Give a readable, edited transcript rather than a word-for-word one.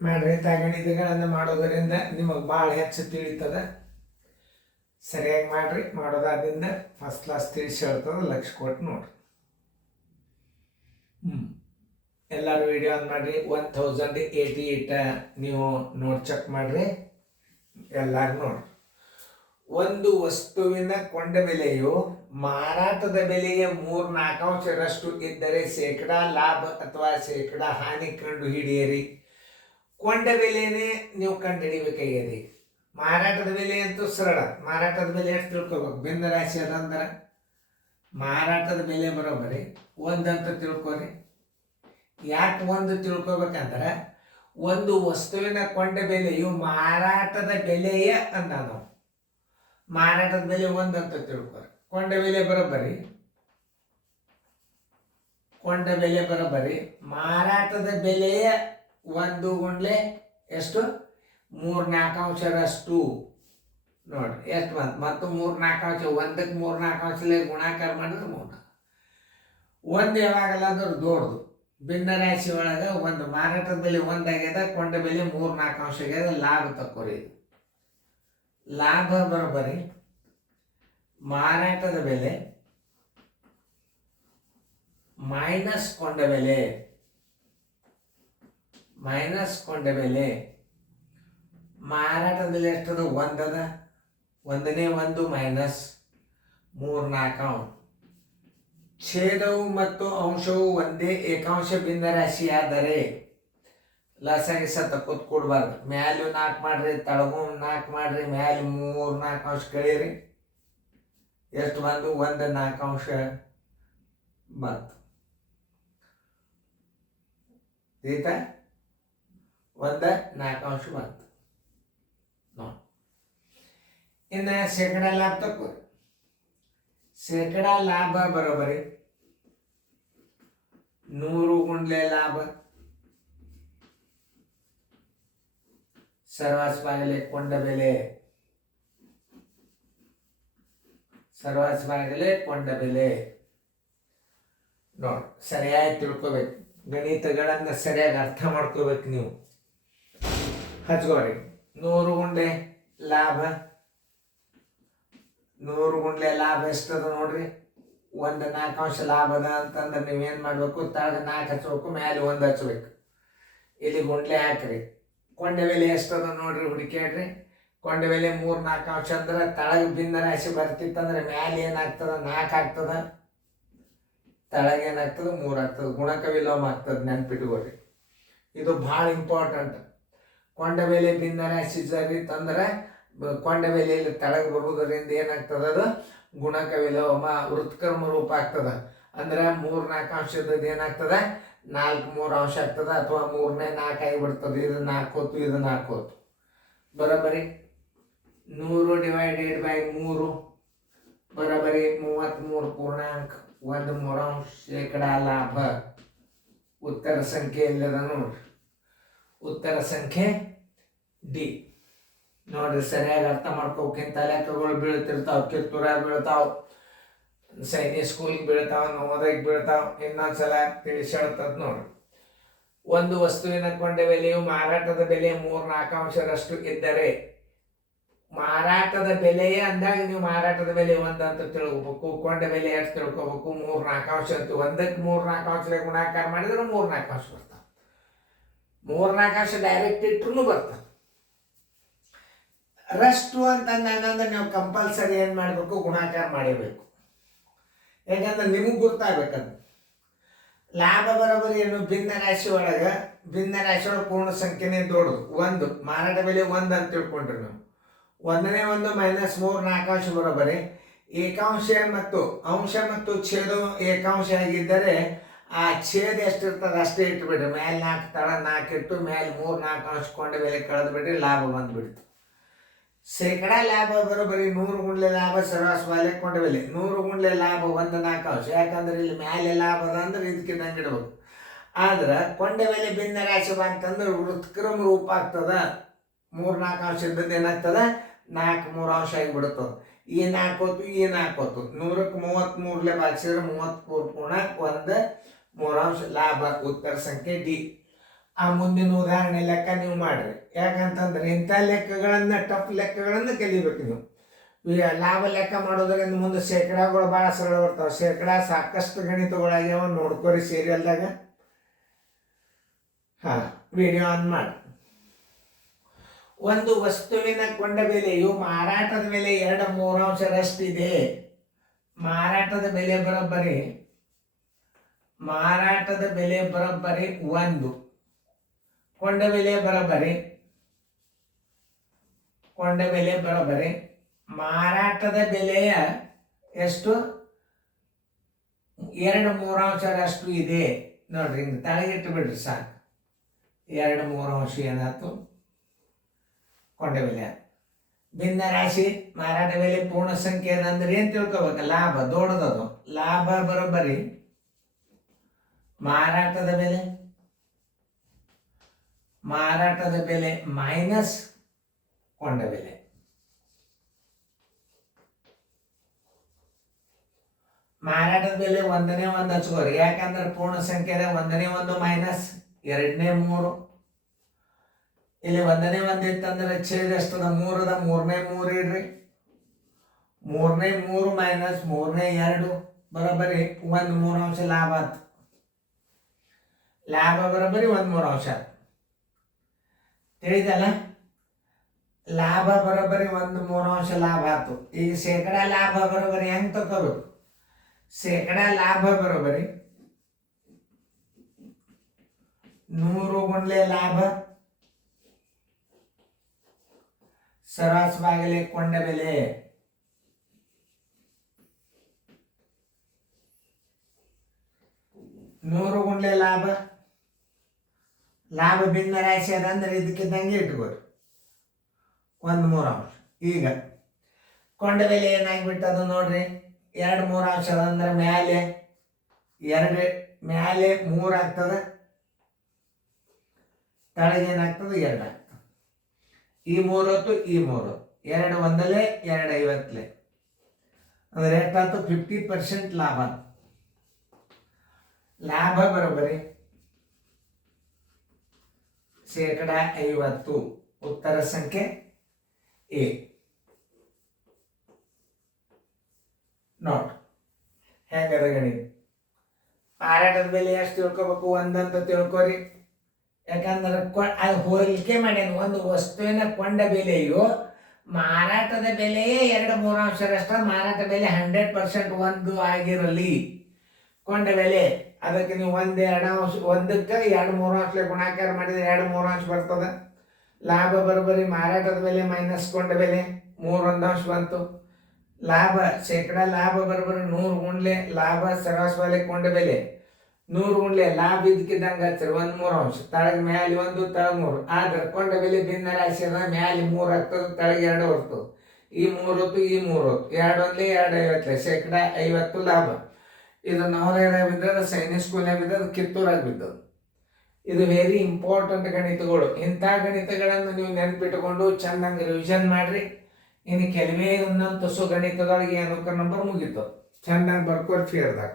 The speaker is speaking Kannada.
ಮಾಡ್ರಿ. ಗಣಿತಗಳನ್ನು ಮಾಡೋದರಿಂದ ನಿಮಗೆ ಭಾಳ ಹೆಚ್ಚು ತಿಳಿತದ. ಸರಿಯಾಗಿ ಮಾಡ್ರಿ. ಮಾಡೋದಾದ್ರಿಂದ ಫಸ್ಟ್ ಕ್ಲಾಸ್ ತಿಳಿಸಿ ಹೇಳ್ತದ. ಲಕ್ಷ ಕೊಟ್ಟು ನೋಡ್ರಿ. ಎಲ್ಲರೂ ವಿಡಿಯೋ ಆನ್ ಮಾಡಿರಿ. 1088 ನೀವು ನೋಡಿ ಚೆಕ್ ಮಾಡಿರಿ. ಎಲ್ಲರೂ ನೋಡ್ರಿ. ಒಂದು ವಸ್ತುವಿನ ಕೊಂಡ ಬೆಲೆಯು ಮಾರಾಟದ ಬೆಲೆಯ 3/4 ಇದ್ದರೆ ಶೇಕಡಾ ಲಾಭ ಅಥವಾ ಶೇಕಡಾ ಹಾನಿ ಕಂಡು ಹಿಡಿಯಿರಿ. ಕೊಂಡ ಬೆಲೆನೇ ನೀವು ಕಂಡು ಹಿಡಿಬೇಕಾಗ್ಯದ. ಮಾರಾಟದ ಬೆಲೆ ಅಂತೂ ಸರಳ. ಮಾರಾಟದ ಬೆಲೆ ಎಷ್ಟು ತಿಳ್ಕೊಬೇಕು? ಭಿನ್ನ ರಾಶಿ ಅದಂದ್ರೆ ಮಾರಾಟದ ಬೆಲೆ ಬರೋಬ್ಬರಿ ಒಂದಂತ ತಿಳ್ಕೊರಿ. ಯಾಕೆ ಒಂದು ತಿಳ್ಕೊಬೇಕಂದ್ರೆ ಒಂದು ವಸ್ತುವಿನ ಕೊಂಡ ಬೆಲೆಯು ಮಾರಾಟದ ಬೆಲೆಯ ಅಂದ ನಾವು. ಮಾರಾಟದ ಬೆಲೆ ಒಂದಂತ ತಿಳ್ಕೊರಿ. ಕೊಂಡ ಬೆಲೆ ಬರೋಬ್ಬರಿ ಮಾರಾಟದ ಬೆಲೆಯ 1 ಗುಂಡ್ಲೆ ಎಷ್ಟು? 3/4 ನೋಡ್ರಿ ಎಷ್ಟು ಬಂತು. ಮತ್ತು 3/4 ಒಂದಕ್ಕೆ 3/4 ಗುಣಾಕಾರ ಮಾಡಿದ್ರೆ 3. ಒಂದು ಯಾವಾಗಲ್ಲ ಅಂದ್ರೆ ದೊಡ್ಡದು. ಭಿನ್ನ ರಾಶಿ ಒಳಗೆ ಒಂದು ಮಾರಾಟದ ಬೆಲೆ 1 ಆಗ್ಯದ, ಕೊಂಡ ಬೆಲೆ 3/4 ಆಗ್ಯದ. ಲಾಭ ತಕ್ಕೋರಿ. ಲಾಭ ಬರೋಬ್ಬರಿ ಮಾರಾಟದ ಬೆಲೆ ಮೈನಸ್ ಕೊಂಡ ಬೆಲೆ. ಮಾರಾಟದ ಬೆಲೆ ಎಷ್ಟದ? 1 ಅದ. 1ನೇ 1 ಮೈನಸ್ 3/4. ಛೇದವು ಮತ್ತು ಅಂಶವು ಒಂದೇ ಏಕಾಂಶ ಭಿನ್ನ ರಾಶಿಯಾದರೆ ಲಸಾಗಿ ತಕ್ಕೋತ್ ಕೊಡ್ಬಾರ್ದು. ಮ್ಯಾಲೂ 4 ಮಾಡ್ರಿ, ತಳಗೂ 4 ಮಾಡ್ರಿ, ಮ್ಯಾಲೆ 3/4 ಕಳೀರಿ. ಎಷ್ಟು ಬಂದು? 1/4 ಬಂತು. ಆಯ್ತಾ? 1/4 ಬಂತು. ಇನ್ನು ಶೇಕಡಾ ಲಾಭ ತಕ್ಕೋರಿ. ಶೇಕಡಾ ಲಾಭ ಬರೋಬ್ಬರಿ 100 ಗುಂಡ್ಲೆ ಲಾಭ ಸರ್ವಾಸವಾಗಲೇ ಕೊಂಡ ಬೆಲೆ. ನೋಡಿ, ಸರಿಯಾಗಿ ತಿಳ್ಕೊಬೇಕು. ಗಣಿತಗಳನ್ನು ಸರಿಯಾಗಿ ಅರ್ಥ ಮಾಡ್ಕೋಬೇಕು ನೀವು. ಹಚ್ಕೋರಿ. 100 ಗುಂಡ್ಲೆ ಲಾಭ. 100 ಗುಂಡ್ಲೆ ಲಾಭ ಎಷ್ಟದ ನೋಡ್ರಿ? 1/4 ಲಾಭ ಅದ ಅಂತಂದ್ರೆ ನೀವೇನು ಮಾಡಬೇಕು? ತಳಗ 4 ಹಚ್ಬೇಕು, ಮ್ಯಾಲೆ 1 ಹಚ್ಬೇಕು. ಇಲ್ಲಿ ಗುಂಡ್ಲೆ ಹಾಕ್ರಿ. ಕೊಂಡ ಬೆಲೆ ಎಷ್ಟದ ನೋಡ್ರಿ, ಹುಡುಕ್ಯಾಡ್ರಿ. ಕೊಂಡ ಬೆಲೆ 3/4 ಅಂದ್ರೆ ತಳಗ ಭಿನ್ನ ರಾಶಿ ಬರ್ತಿತ್ತಂದ್ರೆ ಮ್ಯಾಲೆ ಏನಾಗ್ತದ? 4 ಆಗ್ತದ. ತಳಗ ಏನಾಗ್ತದ? 3 ಆಗ್ತದ. ಗುಣಕ ವಿಲೋಮ ಆಗ್ತದ. ನೆನ್ಪಿಟ್ಕೊಡ್ರಿ. ಇದು ಭಾಳ ಇಂಪಾರ್ಟೆಂಟ್. ಕೊಂಡ ಬೆಲೆ ಭಿನ್ನ ರಾಶಿ ತಂದ್ರೆ ಕೊಂಡ ಬೆಲೆಯಲ್ಲಿ ತಳಗ ಬರುವುದರಿಂದ ಏನಾಗ್ತದ? ಅದು ಗುಣಕ ವಿಲೋಮ ವೃತ್ಕರ್ಮ ರೂಪ ಆಗ್ತದ. ಅಂದ್ರೆ 3/4 ಏನಾಗ್ತದ? 4/3 ಆಗ್ತದ. ಅಥವಾ 3ನೇ 4 ಆಗಿಬಿಡ್ತದೆ. ಇದು 4 ಹೊತ್ತು, ಇದು 4 ಹೊತ್ತು. ಬರೋಬ್ಬರಿ 100/3 ಬರೋಬ್ಬರಿ 33.1 ಶೇಕಡಾ ಲಾಭ. ಉತ್ತರ ಸಂಖ್ಯೆ ಎಲ್ಲದ ನೋಡ್ರಿ. ಉತ್ತರ ಸಂಖ್ಯೆ ಡಿ. ನೋಡ್ರಿ, ಸರಿಯಾಗಿ ಅರ್ಥ ಮಾಡ್ಕೋಬೇಕಿಂತ ಲೆಕ್ಕಗಳು ಬೀಳ್ತಿರ್ತಾವ. ಕಿತ್ತೂರ ಬೀಳ್ತಾವ, ಸೈನಿಕ್ ಸ್ಕೂಲ್ಗೆ ಬೀಳ್ತಾವ, ನವೋದಯಕ್ಕೆ ಬೀಳ್ತಾವ. ಇನ್ನೊಂದ್ಸಲ ತಿಳಿಸಿ ಹೇಳ್ತದ ನೋಡ್ರಿ. ಒಂದು ವಸ್ತುವಿನ ಕೊಂಡ ಬೆಲೆಯು ಮಾರಾಟದ ಬೆಲೆಯ 3/4 ಇದ್ದರೆ, ಮಾರಾಟದ ಬೆಲೆಯೇ ಅಂದಾಗ ನೀವು ಮಾರಾಟದ ಬೆಲೆ 1 ಅಂತ ತಿಳ್ಕೊಬೇಕು. ಕೊಂಡ ಬೆಲೆ ಎಷ್ಟು ತಿಳ್ಕೊಬೇಕು? 3/4 ಅಂತ. 1ಕ್ಕೆ 3/4 ಗುಣಾಕಾರ ಮಾಡಿದ್ರೆ 3/4 ಬರ್ತಾವ. 3/4 ಡೈರೆಕ್ಟ್ ಇಟ್ರು ಬರ್ತಾವ. ರಷ್ಟು ಅಂತಂದ್ರೆ ನೀವು ಕಂಪಲ್ಸರಿ ಏನು ಮಾಡಬೇಕು? ಗುಣಾಕಾರ ಮಾಡಿರ್ಬೇಕು. ಯಾಕಂದ್ರೆ ನಿಮಗೆ ಗೊತ್ತಾಗಬೇಕದು. ಲಾಭ ಬರೋಬ್ಬರಿ ಏನು? ಭಿನ್ನ ರಾಶಿ ಒಳಗೆ ಪೂರ್ಣ ಸಂಖ್ಯೆನೇ ದೊಡ್ಡದು. 1 ಮಾರಾಟ ಬೆಲೆ 1 ಅಂತ ತಿಳ್ಕೊಂಡ್ರಿ ನೀವು. 1ನೇ 1 ಮೈನಸ್ 3/4 ಬರೋಬ್ಬರಿ ಏಕಾಂಶ ಮತ್ತು ಅಂಶ ಮತ್ತು ಛೇದ ಏಕಾಂಶ ಆಗಿದ್ದರೆ ಆ ಛೇದ ಎಷ್ಟಿರ್ತದೆ ಅಷ್ಟೇ ಇಟ್ಬಿಡ್ರಿ. ಮೇಲೆ 4 ತಳ 4 ಇಟ್ಟು ಮೇಲೆ 3/4 ಕೊಂಡ ಬೆಲೆ ಕಳೆದು ಬಿಡ್ರಿ. ಲಾಭ ಬಂದ್ಬಿಡ್ತು. ಶೇಕಡಾ ಲಾಭ ಬರೋಬ್ಬರಿ 100 ಗುಂಡ್ಲೆ ಲಾಭ ಸರ್ವಾಸವಾಗಲೇ ಕೊಂಡ ಬೆಲೆ. 100 ಗುಂಡ್ಲೆ ಲಾಭ 1/4. ಯಾಕಂದ್ರೆ ಇಲ್ಲಿ ಮೇಲೆ ಲಾಭ ಅದ ಅಂದ್ರೆ ಇದಕ್ಕೆ ನಂಗೆ ಇಡ್ಬೇಕು. ಆದ್ರೆ ಕೊಂಡ ಬೆಲೆ ಭಿನ್ನ ರಾಶಿ ಬಂತಂದ್ರೆ ವೃತ್ಕರ್ಮ ರೂಪ ಆಗ್ತದ. 3/4 ಇದ್ದದ್ದು ಏನಾಗ್ತದ? 4/3 ಆಗಿಬಿಡ್ತದೆ. ಈ 4 ಹೊತ್ತು, ಈ 4 ಹೊತ್ತು. 100ಕ್ಕೆ 33 ಭಾಗಿಸಿದ್ರೆ 33.1 3/4 ಲಾಭ. ಉತ್ತರ ಸಂಖ್ಯೆ ಡಿ. ಆ ಮುಂದಿನ ಉದಾಹರಣೆ ಲೆಕ್ಕ ನೀವು ಮಾಡಿರಿ. ಯಾಕಂತಂದ್ರೆ ಇಂಥ ಲೆಕ್ಕಗಳನ್ನು ಟಫ್ ಲೆಕ್ಕಗಳನ್ನು ಕಲಿಬೇಕು ನೀವು. ಲಾಭ ಲೆಕ್ಕ ಮಾಡೋದ್ರಿಂದ ಮುಂದೆ ಶೇಕಡಾಗಳು ಭಾಳ ಸರಳ ಬರ್ತಾವೆ. ಶೇಕಡಾ ಸಾಕಷ್ಟು ಗಣಿತಗಳಾಗ್ಯಾವ, ನೋಡ್ಕೊರಿ ಸೀರಿಯಲ್ದಾಗ. ಹಾಂ, ವಿಡಿಯೋ ಆನ್ ಮಾಡಿ. ಒಂದು ವಸ್ತುವಿನ ಕೊಂಡ ಬೆಲೆಯು ಮಾರಾಟದ ಬೆಲೆ 2/3 ಮಾರಾಟದ ಬೆಲೆ ಬರೋಬ್ಬರಿ 1. ಕೊಂಡ ಬೆಲೆ ಬರೋಬ್ಬರಿ ಮಾರಾಟದ ಬೆಲೆಯ ಎಷ್ಟು? 2/3 ಇದೆ. ನೋಡ್ರಿ, ಹಿಂಗೆ ತಳಗಿಟ್ಟು ಬಿಡ್ರಿ ಸಾಕು. 2/3 ಏನಾಯ್ತು? ಕೊಂಡ ಬೆಲೆ. ಭಿನ್ನ ರಾಶಿ ಮಾರಾಟ ಬೆಲೆ ಪೂರ್ಣ ಸಂಖ್ಯೆ ಅಂದ್ರೆ ಏನ್ ತಿಳ್ಕೊಬೇಕು? ಲಾಭ ದೊಡ್ಡದದು. ಲಾಭ ಬರೋಬ್ಬರಿ ಮಾರಾಟದ ಬೆಲೆ ಮೈನಸ್ ಕೊಂಡ ಬೆಲೆ. ಮಾರಾಟದ ಬೆಲೆ 1ನೇ 1 ಹಚ್ಕೋರಿ. ಯಾಕಂದ್ರೆ ಪೂರ್ಣ ಸಂಖ್ಯೆದ 1ನೇ 1 ಮೈನಸ್ 2ನೇ 3. ಇಲ್ಲಿ 1ನೇ 1 ಇತ್ತಂದ್ರೆ ಛೇದ ಎಷ್ಟದ? 3 ಅದ. 3ನೇ 3 ಇಡ್ರಿ. 3ನೇ 3 ಮೈನಸ್ 3ನೇ 2 ಬರೋಬ್ಬರಿ 1/3 ಲಾಭ ಆಯ್ತು. ಲಾಭ ಬರೋಬ್ಬರಿ 1/3. ತಿಳಿದಲ್ಲ? ಲಾಭ ಬರೋಬ್ಬರಿ 1/3 ಲಾಭ ಆಯ್ತು. ಈಗ ಶೇಕಡಾ ಲಾಭ ಬರೋಬ್ಬರಿ ಹೆಂಗ್ ತಗೋಬೇಕು? ಶೇಕಡಾ ಲಾಭ ಬರೋಬ್ಬರಿ 100 ಗುಂಡ್ಲೆ ಲಾಭ ಸರಾಸರಿ ಕೊಂಡ ಬೆಲೆ. ನೂರು ಗುಂಡ್ಲೆ ಲಾಭ ಭಿನ್ನ ರಾಶಿ ಅದಂದ್ರೆ ಇದಕ್ಕಿದ್ದಂಗೆ ಇಟ್ಕೋರಿ 1/3. ಈಗ ಕೊಂಡ ಬೆಲೆ ಏನಾಗ್ಬಿಟ್ಟದು ನೋಡ್ರಿ. 2/3 ಅದಂದ್ರೆ ಮ್ಯಾಲೆ 3 ಆಗ್ತದ, ತಳಗೇನಾಗ್ತದೆ 2 ಆಗ್ತದೆ. ಈ 3 ಹೊತ್ತು ಈ 3 2 1 2 50 ಅಂದ್ರೆ ಎಷ್ಟಾಯ್ತು? 50% ಲಾಭ. ಲಾಭ ಬರೋಬ್ಬರಿ ಶೇಕಡಾ 50. ಉತ್ತರ ಸಂಖ್ಯೆ ಎ. ನೋಡ್ ಹೆಂಗದ ಗಣಿತ. ಮಾರಾಟದ ಬೆಲೆ ಎಷ್ಟು ತಿಳ್ಕೊಬೇಕು? 1 ಅಂತ ತಿಳ್ಕೊರಿ. ಯಾಕಂದ್ರೆ ಅದು ಹೋಲಿಕೆ ಮಾಡ್ಯಾನ. ಒಂದು ವಸ್ತುವಿನ ಕೊಂಡ ಬೆಲೆಯು ಮಾರಾಟದ ಬೆಲೆಯೇ 2/3 ಮಾರಾಟ ಬೆಲೆ 100% 1 ಆಗಿರಲಿ. ಕೊಂಡ ಬೆಲೆ ಅದಕ್ಕೆ ನೀವು 1/2 2/3 ಗುಣಾಕಾರ ಮಾಡಿದ್ರೆ 2/3 ಬರ್ತದೆ. ಲಾಭ ಬರೋಬ್ಬರಿ ಮಾರಾಟದ ಬೆಲೆ ಮೈನಸ್ ಕೊಂಡ ಬೆಲೆ 3/1 ಬಂತು. ಲಾಭ ಶೇಕಡಾ ಲಾಭ ಬರೋಬ್ಬರಿ 100 ಗುಂಡ್ಲೆ ಲಾಭ ಸರಾಸರಿ ಕೊಂಡ ಬೆಲೆ 100 ಗುಂಡ್ಲೆ ಲಾಭ ಇದಕ್ಕಿದ್ದಂಗೆ ಹಚ್ಚಿರಿ 1/3. ತಳಗ ಮ್ಯಾಲೆ 1 ತಳಗ 3. ಆದ್ರೆ ಕೊಂಡ ಬೆಲೆ ಭಿನ್ನ ರಾಶಿ ಅದ. ಮ್ಯಾಲೆ 3 ಆಗ್ತದೆ, ತಳಗ 2 ಬರ್ತದೆ. ಈ 3 ಹೊತ್ತು ಈ 3 ಹೊತ್ತು 2 1 2 50 ಶೇಕಡಾ 50 ಲಾಭ. ಇದು ನವರದಾಗ ಬಿದ್ದದ, ಸೈನಿಕ್ ಸ್ಕೂಲ್ನಾಗ ಬಿದ್ದದ, ಕಿತ್ತೂರಾಗ ಬಿದ್ದದ. ಇದು ವೆರಿ ಇಂಪಾರ್ಟೆಂಟ್ ಗಣಿತಗಳು. ಇಂಥ ಗಣಿತಗಳನ್ನು ನೀವು ನೆನಪಿಟ್ಟುಕೊಂಡು ಚೆಂದಂಗೆ ರಿವಿಷನ್ ಮಾಡ್ರಿ. ಇನ್ನು ಕೆಲವೇ ಒಂದೊಂದು ತುಸು ಗಣಿತದೊಳಗೆ ಅನುಕರ ನಂಬರ್ ಮುಗೀತು. ಚೆಂದಂಗೆ ಬರ್ಕೋರಿ ಫೇರ್ದಾಗ.